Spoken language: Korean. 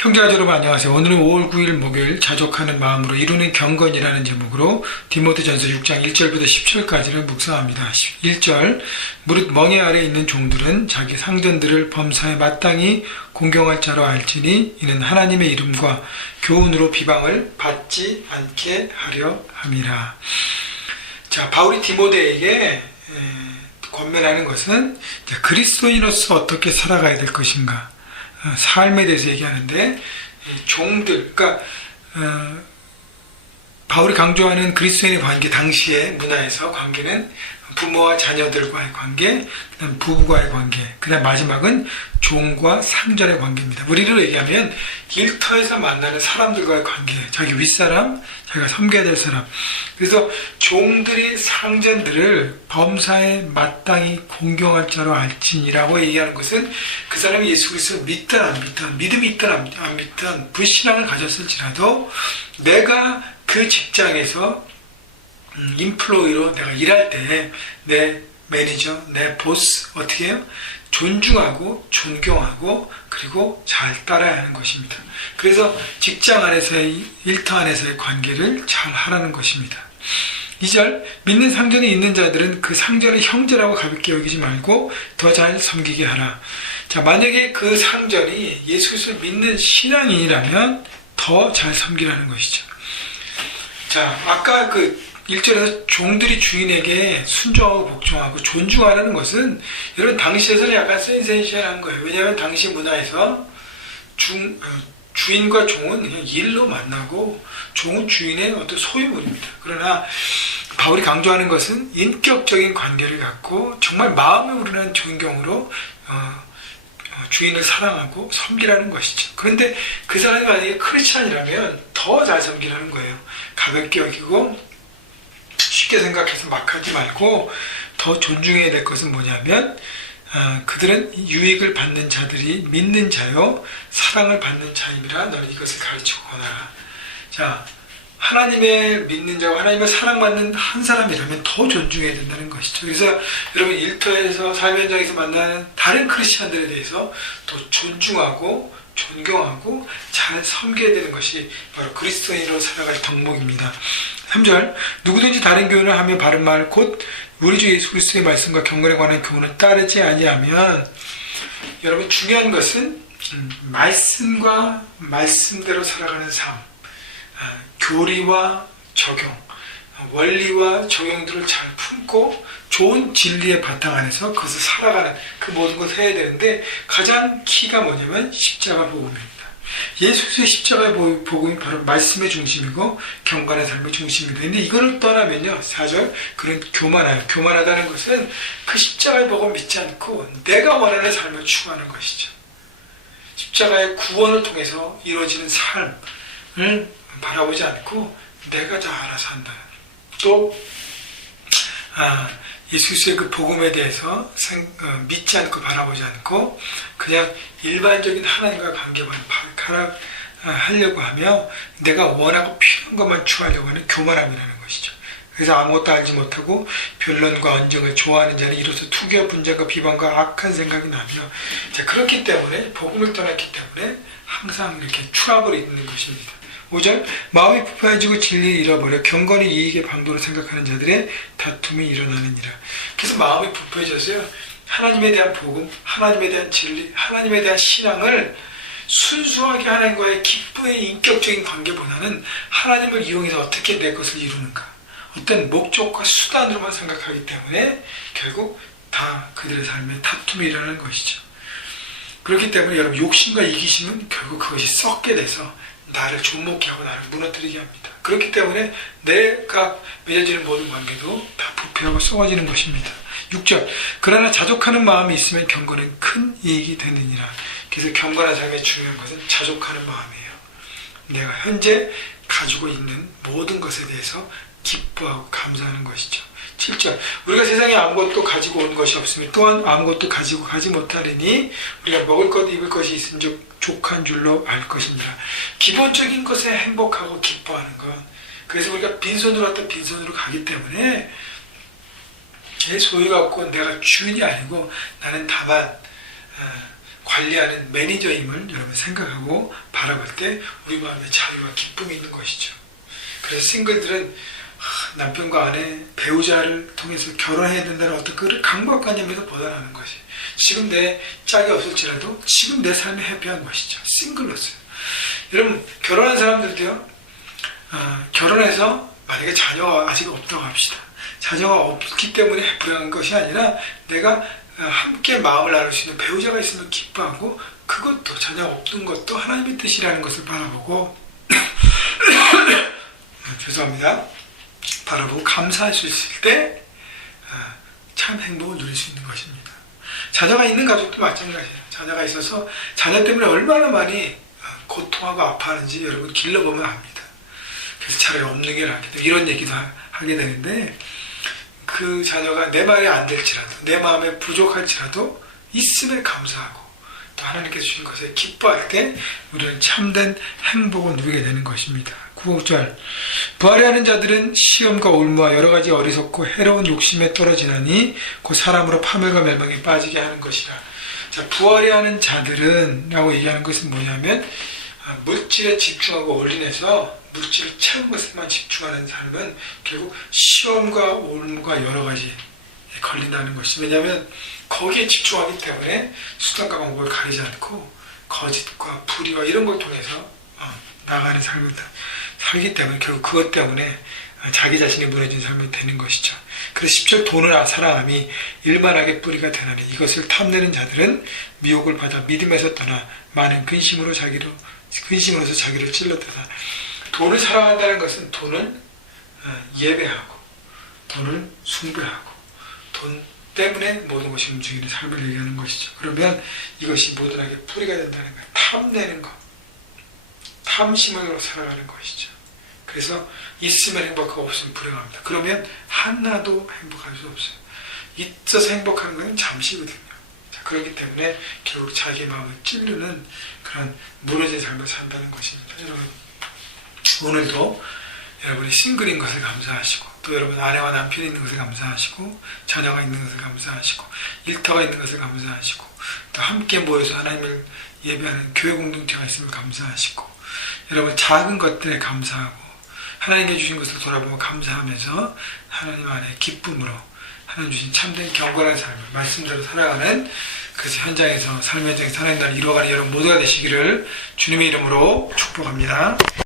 형제가 여러분 안녕하세요. 오늘은 5월 9일 목요일 자족하는 마음으로 이루는 경건이라는 제목으로 디모데전서 6장 1절부터 10절까지를 묵상합니다. 1절 무릇 멍에 아래 있는 종들은 자기 상전들을 범사에 마땅히 공경할 자로 알지니 이는 하나님의 이름과 교훈으로 비방을 받지 않게 하려 함이라. 자, 바울이 디모데에게 권면하는 것은 그리스도인으로서 어떻게 살아가야 될 것인가, 삶에 대해서 얘기하는데, 종들, 그러니까 바울이 강조하는 그리스도인의 관계, 당시의 문화에서 관계는 부모와 자녀들과의 관계, 그다음 부부와의 관계, 그다음 마지막은 종과 상전의 관계입니다. 우리로 얘기하면 일터에서 만나는 사람들과의 관계, 자기 윗사람, 자기가 섬겨야 될 사람. 그래서 종들이 상전들을 범사에 마땅히 공경할 자로 알지니라고 얘기하는 것은 그 사람이 예수 그리스도를 믿든 안 믿든, 믿음이 있든 안 믿든, 불신앙을 가졌을지라도 내가 그 직장에서 인플로이로 내가 일할 때 내 매니저, 내 보스 어떻게 해요? 존중하고 존경하고 그리고 잘 따라야 하는 것입니다. 그래서 직장 안에서의, 일터 안에서의 관계를 잘 하라는 것입니다. 2절 믿는 상전이 있는 자들은 그 상전을 형제라고 가볍게 여기지 말고 더 잘 섬기게 하라. 자, 만약에 그 상전이 예수 그리스도를 믿는 신앙인이라면 더 잘 섬기라는 것이죠. 자, 아까 1절에서 종들이 주인에게 순종하고 복종하고 존중하라는 것은 여러분 당시에서는 약간 센세이션한 거예요. 왜냐하면 당시 문화에서 주인과 종은 그냥 일로 만나고 종은 주인의 어떤 소유물입니다. 그러나 바울이 강조하는 것은 인격적인 관계를 갖고 정말 마음에 우러난 존경으로 주인을 사랑하고 섬기라는 것이죠. 그런데 그 사람이 만약에 크리스찬이라면 더 잘 섬기라는 거예요. 가볍게 여기고 쉽게 생각해서 막 하지 말고 더 존중해야 될 것은 뭐냐면 그들은 유익을 받는 자들이 믿는 자요 사랑을 받는 자임이라 너는 이것을 가르치고 권하라. 자, 하나님의 믿는 자와 하나님의 사랑받는 한 사람이라면 더 존중해야 된다는 것이죠. 그래서 여러분 일터에서 삶의 현장에서 만나는 다른 크리스찬들에 대해서 더 존중하고 존경하고 잘 섬겨야 되는 것이 바로 그리스도인으로 살아갈 덕목입니다. 3절 누구든지 다른 교훈을 하며 바른 말 곧 우리 주 예수 그리스도의 말씀과 경건에 관한 교훈을 따르지 아니하면, 여러분 중요한 것은 말씀과 말씀대로 살아가는 삶, 교리와 적용, 원리와 적용들을 잘 품고 좋은 진리의 바탕 안에서 그것을 살아가는 그 모든 것을 해야 되는데, 가장 키가 뭐냐면 십자가 복음입니다. 예수 그리스도의 십자가의 복음이 바로 말씀의 중심이고 경건의 삶의 중심입니다. 근데 이거를 떠나면요, 4절 그런 교만하다는 것은 그 십자가의 복음을 믿지 않고 내가 원하는 삶을 추구하는 것이죠. 십자가의 구원을 통해서 이루어지는 삶을 바라보지 않고 내가 다 알아서 한다. 또 예수 그리스도의 그 복음에 대해서 믿지 않고 바라보지 않고 그냥 일반적인 하나님과 관계만 하려고 하며 내가 원하고 필요한 것만 추구하려고 하는 교만함이라는 것이죠. 그래서 아무것도 알지 못하고 변론과 언쟁을 좋아하는 자는 이로써 투기와 분쟁과 비방과 악한 생각이 나며, 자, 그렇기 때문에 복음을 떠났기 때문에 항상 이렇게 트러블이 있는 것입니다. 5절 마음이 부패해지고 진리를 잃어버려 경건의 이익의 방도로 생각하는 자들의 다툼이 일어나느니라. 그래서 마음이 부패해져서요, 하나님에 대한 복음, 하나님에 대한 진리, 하나님에 대한 신앙을 순수하게 하나님과의 기쁨의 인격적인 관계보다는 하나님을 이용해서 어떻게 내 것을 이루는가, 어떤 목적과 수단으로만 생각하기 때문에 결국 다 그들의 삶에 다툼이 일어나는 것이죠. 그렇기 때문에 여러분 욕심과 이기심은 결국 그것이 썩게 돼서 나를 존먹게 하고 나를 무너뜨리게 합니다. 그렇기 때문에 내가 맺어지는 모든 관계도 다 부패하고 썩어지는 것입니다. 6절 그러나 자족하는 마음이 있으면 경건은 큰 이익이 되느니라. 그래서 경건한 삶의 중요한 것은 자족하는 마음이에요. 내가 현재 가지고 있는 모든 것에 대해서 기뻐하고 감사하는 것이죠. 7절 우리가 세상에 아무것도 가지고 온 것이 없으며 또한 아무것도 가지고 가지 못하리니 우리가 먹을 것 입을 것이 있은즉 족한 줄로 알 것이니라. 기본적인 것에 행복하고 기뻐하는 것, 그래서 우리가 빈손으로 왔다 빈손으로 가기 때문에 내 소유가 없고 내가 주인이 아니고 나는 다만 관리하는 매니저임을 여러분 생각하고 바라볼 때 우리 마음에 자유와 기쁨이 있는 것이죠. 그래서 싱글들은 남편과 아내, 배우자를 통해서 결혼해야 된다는 어떤 그 강박관념에서 벗어나는 것이, 지금 내 짝이 없을지라도 지금 내 삶이 해피한 것이죠. 싱글로서요. 여러분, 결혼한 사람들도요, 결혼해서 만약에 자녀가 아직 없다고 합시다. 자녀가 없기 때문에 불행한 것이 아니라 내가 함께 마음을 나눌 수 있는 배우자가 있으면 기뻐하고, 그것도 자녀가 없는 것도 하나님의 뜻이라는 것을 바라보고 죄송합니다. 바라보고 감사할 수 있을 때 참 행복을 누릴 수 있는 것입니다. 자녀가 있는 가족도 마찬가지예요. 자녀가 있어서 자녀 때문에 얼마나 많이 고통하고 아파하는지 여러분 길러보면 압니다. 그래서 차라리 없는 게 낫겠다 이런 얘기도 하게 되는데, 그 자녀가 내 말이 안 될지라도, 내 마음에 부족할지라도 있음에 감사하고 또 하나님께서 주신 것에 기뻐할 때 우리는 참된 행복을 누리게 되는 것입니다. 9절, 부활해하는 자들은 시험과 올무와 여러 가지 어리석고 해로운 욕심에 떨어지나니 곧 사람으로 파멸과 멸망에 빠지게 하는 것이라. 자, 부활해하는 자들은 라고 얘기하는 것은 뭐냐면, 물질에 집중하고 올인해서 물질을 채운 것에만 집중하는 삶은 결국 시험과 올무가 여러 가지 걸린다는 것이, 왜냐하면 거기에 집중하기 때문에 수단과 방법을 가리지 않고 거짓과 불의와 이런 걸 통해서 나가는 삶을 살기 때문에 결국 그것 때문에 자기 자신이 무너진 삶이 되는 것이죠. 그래서 10절, 돈을 사랑함이 일만하게 뿌리가 되나니 이것을 탐내는 자들은 미혹을 받아 믿음에서 떠나 많은 근심으로서 자기를 찔렀다. 돈을 사랑한다는 것은 돈을 예배하고 돈을 숭배하고 돈 때문에 모든 것이 움직이는 삶을 얘기하는 것이죠. 그러면 이것이 모든에게 뿌리가 된다는 거예요. 탐내는 것, 탐심으로 살아가는 것이죠. 그래서 있으면 행복하고 없으면 불행합니다. 그러면 하나도 행복할 수 없어요. 있어서 행복한 건 잠시거든요. 자, 그렇기 때문에 결국 자기 마음을 찌르는 그런 무너진 삶을 산다는 것입니다. 여러분, 오늘도 여러분이 싱글인 것을 감사하시고, 또 여러분 아내와 남편이 있는 것을 감사하시고, 자녀가 있는 것을 감사하시고, 일터가 있는 것을 감사하시고, 또 함께 모여서 하나님을 예배하는 교회 공동체가 있음을 감사하시고, 여러분 작은 것들에 감사하고 하나님께 주신 것을 돌아보고 감사하면서 하나님 안에 기쁨으로 하나님 주신 참된 경건한 삶을 말씀대로 살아가는, 그래서 현장에서 삶의 현장에서 하나님 나라를 이루어가는 여러분 모두가 되시기를 주님의 이름으로 축복합니다.